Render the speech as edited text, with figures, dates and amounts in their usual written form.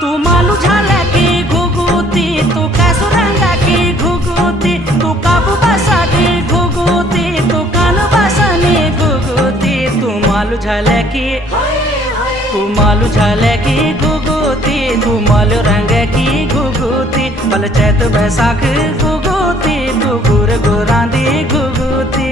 तू मालू झाला की घुगुती, तू कासू रंगा की घुगुती, तू काबू बसा की घुगुती, तू कान बसाने घुगुती, तू मालू झाला की, तू मालू झाला की घुगुती, तू मालू रंग की घुगुती, बल चैत बैसाख घुगुती, तू गुर गुरांदी घुगुती।